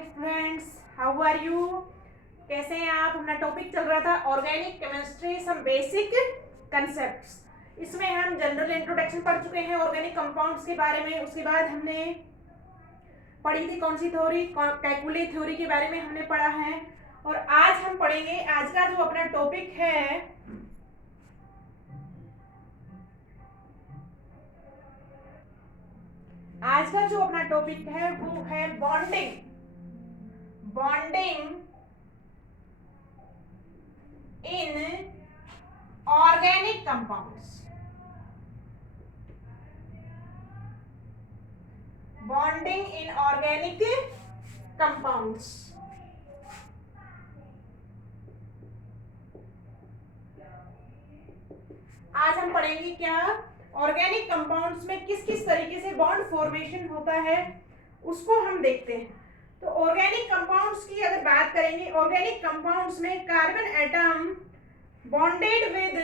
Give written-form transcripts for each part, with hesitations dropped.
Morning students, how are you? कैसे हैं आप? अपना टॉपिक चल रहा था organic chemistry some basic concepts. इसमें हम जनरल इंट्रोडक्शन पढ़ चुके हैं ऑर्गेनिक कंपाउंड्स के बारे में। उसके बाद हमने पढ़ी थी कौन सी थ्योरी, कैकुले थ्योरी के बारे में हमने पढ़ा है। और आज हम पढ़ेंगे, आज का जो अपना टॉपिक है वो है bonding in organic compounds. Bonding in organic compounds. आज हम पढ़ेंगे क्या ऑर्गेनिक कंपाउंड्स में किस किस तरीके से बॉन्ड फॉर्मेशन होता है, उसको हम देखते हैं। तो ऑर्गेनिक कंपाउंड्स की अगर बात करेंगे, ऑर्गेनिक कंपाउंड्स में carbon atom bonded with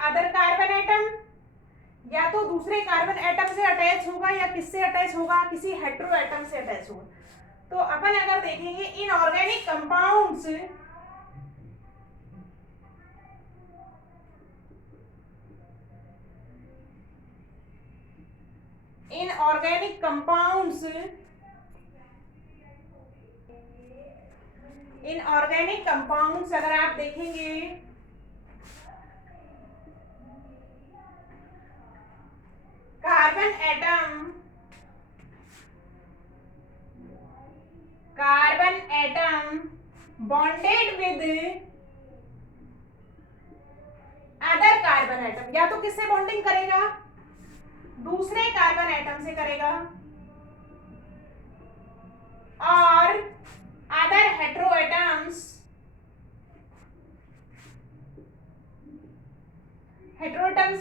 other carbon atom, या तो दूसरे कार्बन एटम से अटैच होगा या किससे अटैच होगा, किसी हेटेरो एटम से अटैच होगा। तो अपन अगर देखेंगे इन ऑर्गेनिक कंपाउंड्स अगर आप देखेंगे carbon atom bonded with other carbon atom, या तो किससे बॉन्डिंग करेगा, दूसरे कार्बन एटम से करेगा, और अदर हेटेरो एटम्स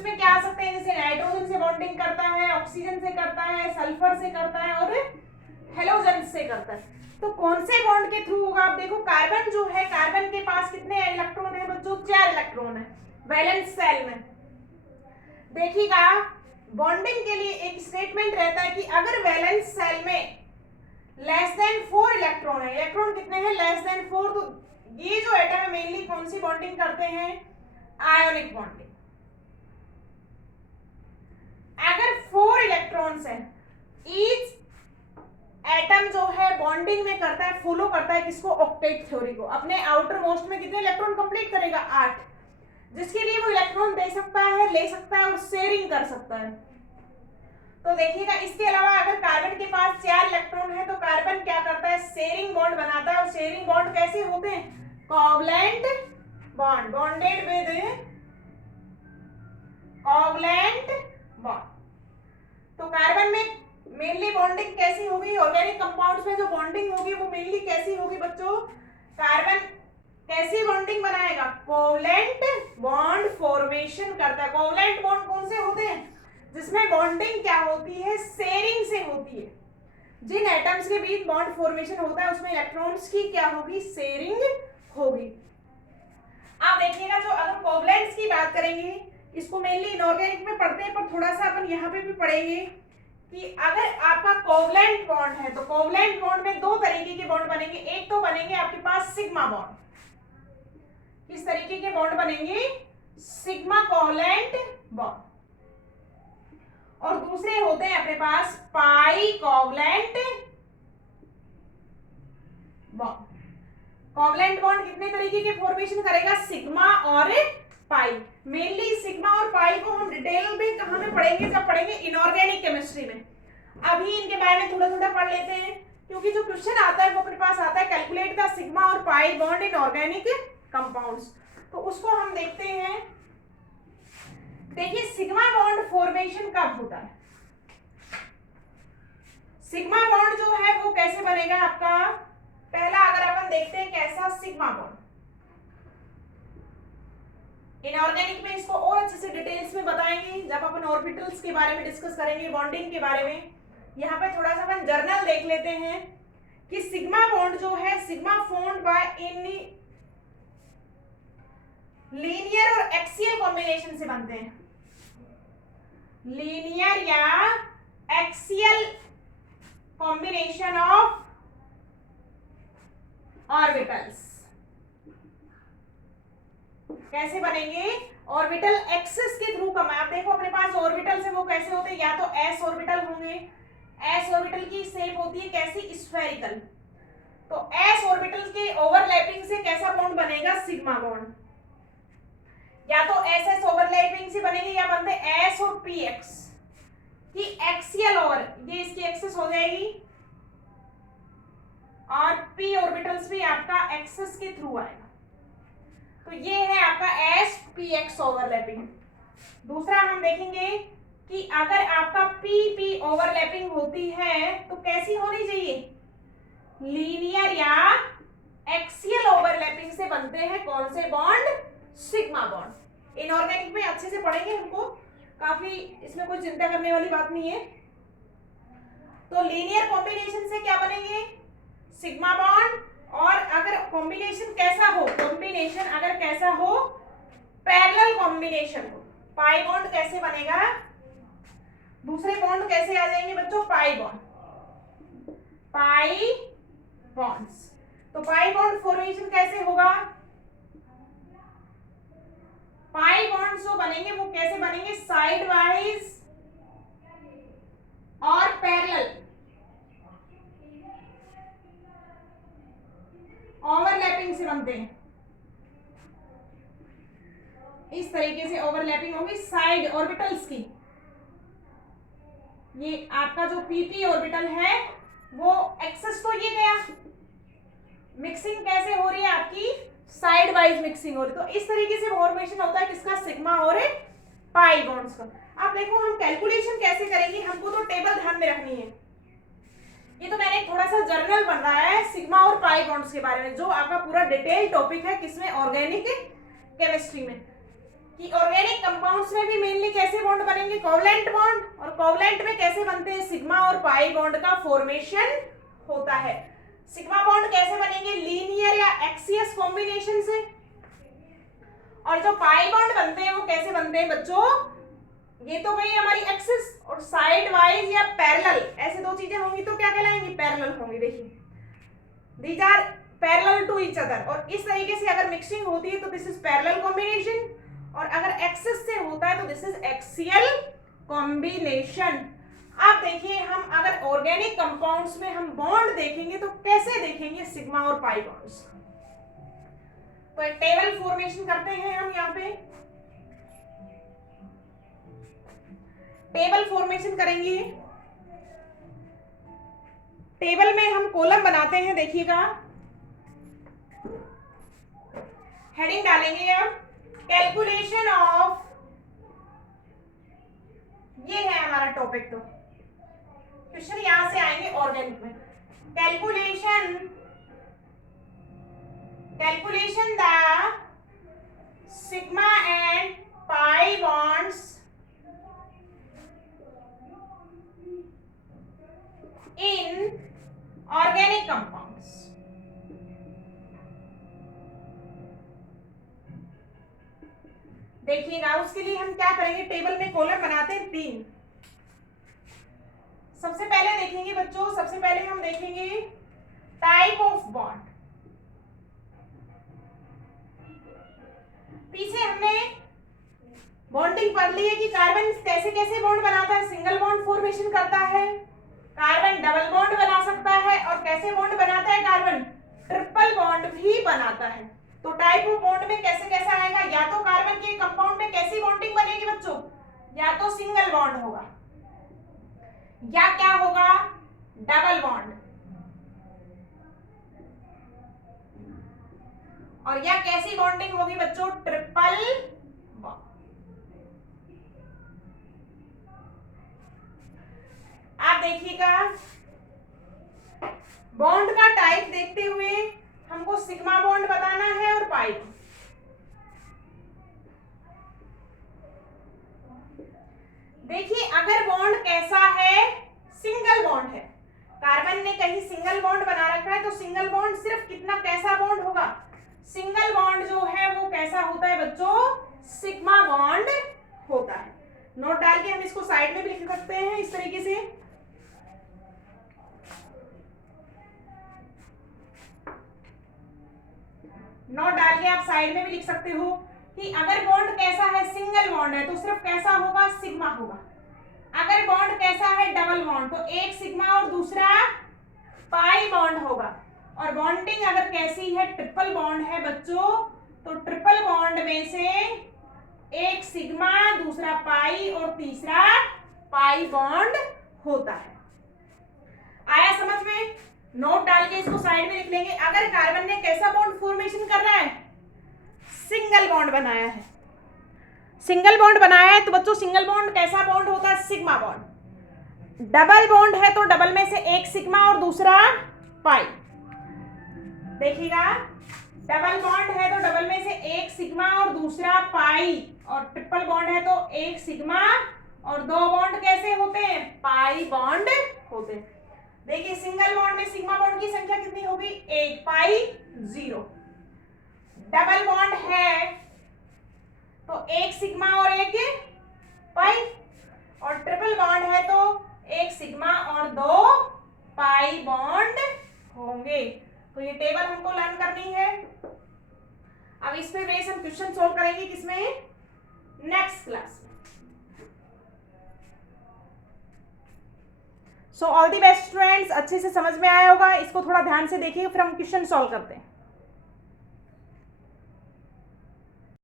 में क्या आ सकते हैं, जैसे नाइट्रोजन से बॉन्डिंग करता है, ऑक्सीजन से करता है, सल्फर से करता है और हेलोजन से करता है। तो कौन से बॉन्ड के थ्रू होगा? आप देखो कार्बन जो है, कार्बन के पास कितने इलेक्ट्रॉन है बच्चों? 4 इलेक्ट्रॉन है वैलेंस सेल में। देखिएगा बॉन्डिंग के लिए एक स्टेटमेंट रहता है कि अगर वैलेंस सेल में लेस देन 4 इलेक्ट्रॉन है, इलेक्ट्रॉन कितने हैं? लेस देन 4, तो ये जो एटम है मेनली कौन सी बॉन्डिंग करते हैं? Ionic bonding. अगर 4 इलेक्ट्रॉन्स है, ईच एटम जो है बॉन्डिंग में करता है, फॉलो करता है किसको? ऑक्टेट थ्योरी को। अपने आउटर मोस्ट में कितने इलेक्ट्रॉन कंप्लीट करेगा? 8, जिसके लिए वो इलेक्ट्रॉन दे सकता है, ले सकता है और शेयरिंग कर सकता है। तो देखिएगा इसके अलावा अगर कार्बन के पास 4 इलेक्ट्रॉन है तो कार्बन क्या करता है? शेयरिंग बॉन्ड बनाता है। और शेयरिंग बॉन्ड कैसे होते हैं? Covalent bond, bonded with covalent bond. तो कार्बन में मेनली बॉन्डिंग कैसी होगी? ऑर्गेनिक कंपाउंड्स में जो बॉन्डिंग होगी वो मेनली कैसी होगी बच्चों? कार्बन कैसी बॉन्डिंग बनाएगा? कोवलेंट बॉन्ड फॉर्मेशन करता है। कोवलेंट बॉन्ड कौन से होते हैं? जिसमें बॉन्डिंग क्या होती है? शेयरिंग से होती है। जिन एटम्स के बीच बॉन्ड फॉर्मेशन होता है उसमें इलेक्ट्रॉन्स की क्या होगी? शेयरिंग होगी। आप देखिएगा जो अगर कोवलेंट्स की बात करेंगे, इसको मेनली इनऑर्गेनिक में पढ़ते हैं, पर थोड़ा सा अपन यहाँ पे भी पढ़ेंगे कि अगर आपका कोवलेंट बॉन्ड है तो कोवलेंट बॉन्ड में 2 तरीके के बॉन्ड बनेंगे। एक तो बनेंगे आपके पास सिग्मा बॉन्ड। किस तरीके के बॉन्ड बनेंगे? Sigma covalent bond. और दूसरे होते हैं अपने पास पाई कोवलेंट बॉन्ड। कोवलेंट बॉन्ड कितने तरीके के फॉर्मेशन करेगा? सिग्मा और पाई। मेनली सिग्मा और पाई को हम डिटेल में कहां में पढ़ेंगे? जब पढ़ेंगे इनऑर्गेनिक केमिस्ट्री में। अभी इनके बारे में थोड़ा थोड़ा पढ़ लेते हैं, क्योंकि जो क्वेश्चन आता है वो अपने पास आता है कैलकुलेट द सिग्मा और pi bond in organic compounds. तो उसको हम देखते हैं। देखिए सिग्मा बॉन्ड फॉर्मेशन कब होता है? सिग्मा बॉन्ड जो है वो कैसे बनेगा आपका? पहला अगर अपन देखते हैं कैसा सिग्मा बॉन्ड, इनऑर्गेनिक में इसको और अच्छे से डिटेल्स में बताएंगे जब अपन ऑर्बिटल्स के बारे में डिस्कस करेंगे, बॉन्डिंग के बारे में। यहाँ पे थोड़ा सा अपन जर्नल देख लेते हैं कि सिग्मा बॉन्ड जो है, sigma formed by in linear और एक्सियल कॉम्बिनेशन से बनते हैं। लीनियर या एक्सियल कॉम्बिनेशन ऑफ ऑर्बिटल्स। कैसे बनेंगे? ऑर्बिटल एक्सिस के थ्रू कम। आप देखो अपने पास ऑर्बिटल्स है वो कैसे होते हैं, या तो एस ऑर्बिटल होंगे। एस ऑर्बिटल की शेप होती है कैसी? स्फेरिकल। तो एस ऑर्बिटल के ओवरलैपिंग से कैसा बॉन्ड बनेगा? Sigma bond. या तो एस एस ओवरलैपिंग से बनेंगे या बनते एस और पी एक्स की एक्सियल ओवर, ये इसकी एक्सिस हो जाएगी और पी ऑर्बिटल्स भी आपका एक्सिस के थ्रू आएगा। तो ये है आपका एस पी एक्स ओवरलैपिंग। दूसरा हम देखेंगे कि अगर आपका पी पी ओवरलैपिंग होती है तो कैसी होनी चाहिए? लीनियर या एक्सियल ओवरलैपिंग से बनते हैं कौन से बॉन्ड? Sigma bond. इनऑर्गेनिक में अच्छे से पढ़ेंगे, हमको काफी इसमें कोई चिंता करने वाली बात नहीं है। तो लीनियर कॉम्बिनेशन से क्या बनेंगे? Sigma bond. और अगर कॉम्बिनेशन कैसा हो? कॉम्बिनेशन अगर कैसा हो? पैरेलल कॉम्बिनेशन हो। पाई बॉन्ड कैसे बनेगा? दूसरे बॉन्ड कैसे आ जाएंगे बच्चों? Pi bond. Pi bonds. तो पाई बॉन्ड फॉर्मेशन कैसे होगा? पाई बॉन्ड्स जो बनेंगे वो कैसे बनेंगे? साइड वाइज और पैरेलल ओवरलैपिंग से बनते हैं। इस तरीके से ओवरलैपिंग होगी साइड ऑर्बिटल्स की। ये आपका जो पीपी ऑर्बिटल है वो एक्सेस तो ये गया, मिक्सिंग कैसे हो रही है आपकी? साइड वाइज मिक्सिंग हो रही है। तो इस तरीके से फॉर्मेशन होता है किसका? सिग्मा और पाई बॉन्ड्स का। अब देखो हम कैलकुलेशन कैसे करेंगे, हमको तो टेबल ध्यान में रखनी है। ये तो मैंने थोड़ा सा जर्नल बन रहा है सिग्मा और पाई बॉन्ड्स के बारे में, जो आपका पूरा डिटेल टॉपिक है किसमें? ऑर्गेनिक केमिस्ट्री में। कि ऑर्गेनिक कंपाउंड्स में भी मेनली कैसे बॉन्ड बनेंगे? Covalent bond. और कोवलेंट में कैसे बनते हैं? सिग्मा और पाई बॉन्ड का फॉर्मेशन होता है। सिग्मा बॉन्ड कैसे बनेंगे? लीनियर या एक्सियस कॉम्बिनेशन से। और जो पाई बॉन्ड बनते हैं वो कैसे बनते हैं बच्चों? ये तो गई हमारी एक्सिस, और साइड वाइज या पैरेलल, ऐसे दो चीजें होंगी तो क्या कहलाएंगी? पैरेलल होंगी। देखिए these are parallel to each other. और इस तरीके से अगर मिक्सिंग होती है तो दिस इज पैरेलल कॉम्बिनेशन, और अगर एक्सिस से होता है तो दिस इज एक्सियल कॉम्बिनेशन। अब देखिए हम अगर ऑर्गेनिक कंपाउंड्स में हम बॉन्ड देखेंगे तो कैसे देखेंगे सिग्मा और पाई बॉन्ड्स? तो एक टेबल फॉर्मेशन करते हैं हम यहाँ पे। टेबल फॉर्मेशन करेंगे। टेबल में हम कॉलम बनाते हैं, देखिएगा हेडिंग डालेंगे अब कैलकुलेशन ऑफ, ये है हमारा टॉपिक। तो क्वेश्चन यहां से आएंगे ऑर्गेनिक में। Calculation the sigma and pi bonds in organic compounds. देखिएगा उसके लिए हम क्या करेंगे, टेबल में कॉलम बनाते हैं 3। सबसे पहले देखेंगे बच्चों, सबसे पहले हम देखेंगे टाइप ऑफ बॉन्ड। पीछे हमने बॉन्डिंग पढ़ ली है कि कार्बन कैसे कैसे बॉन्ड बनाता है। सिंगल बॉन्ड फॉर्मेशन करता है, कार्बन डबल बॉन्ड बना सकता है, और कैसे बॉन्ड बनाता है कार्बन? ट्रिपल बॉन्ड भी बनाता है। तो टाइप ऑफ बॉन्ड में कैसे कैसा आएगा? या तो कार्बन के कंपाउंड में कैसी बॉन्डिंग बनेगी बच्चों? या तो सिंगल बॉन्ड होगा, या क्या होगा? डबल बॉन्ड, और या कैसी बॉन्डिंग होगी बच्चों? Triple bond. आप देखिएगा बॉन्ड का टाइप देखते हुए हमको सिग्मा बॉन्ड बताना है और पाई। देखिए अगर बॉन्ड कैसा है? सिंगल बॉन्ड है, कार्बन ने कहीं सिंगल बॉन्ड बना रखा है, तो सिंगल बॉन्ड सिर्फ कितना कैसा बॉन्ड होगा? सिंगल बॉन्ड जो है वो कैसा होता है बच्चों? सिग्मा बॉन्ड होता है। नोट डाल के हम इसको साइड में भी लिख सकते हैं इस तरीके से। नोट डाल के आप साइड में भी लिख सकते हो कि अगर बॉन्ड कैसा है, सिंगल बॉन्ड है तो सिर्फ कैसा होगा, सिग्मा होगा। अगर बॉन्ड कैसा है, डबल बॉन्ड, तो एक सिग्मा और दूसरा पाई बॉन्ड होगा। और बॉन्डिंग अगर कैसी है, ट्रिपल बॉन्ड है बच्चों, तो ट्रिपल बॉन्ड में से एक सिग्मा, दूसरा पाई और तीसरा पाई बॉन्ड होता है। आया समझ में? नोट डाल के इसको साइड में लिख लेंगे। अगर कार्बन ने कैसा बॉन्ड फॉर्मेशन कर रहा है, सिंगल बॉन्ड बनाया है, सिंगल बॉन्ड बनाया है, तो बच्चों सिंगल बॉन्ड कैसा बॉन्ड होता है, सिग्मा बॉन्ड। डबल बॉन्ड है तो डबल में से एक सिग्मा और दूसरा पाई। देखिएगा, डबल बॉन्ड है तो डबल में से एक सिग्मा और दूसरा पाई, और ट्रिपल बॉन्ड है तो एक सिग्मा और दो बॉन्ड कैसे होते हैं, पाई बॉन्ड होते हैं। देखिए सिंगल बॉन्ड में सिग्मा बॉन्ड की संख्या कितनी होगी, 1 पाई 0। डबल बॉन्ड है तो एक सिग्मा और एक पाई, और ट्रिपल बॉन्ड है तो एक सिग्मा और 2 पाई बॉन्ड होंगे। तो ये टेबल हमको लर्न करनी है। अब इस पे बेस हम क्वेश्चन सोल्व करेंगे किसमें, नेक्स्ट क्लास में। So all the best students, अच्छे से समझ में आया होगा। इसको थोड़ा ध्यान से देखिए, फिर हम क्वेश्चन सॉल्व करते हैं।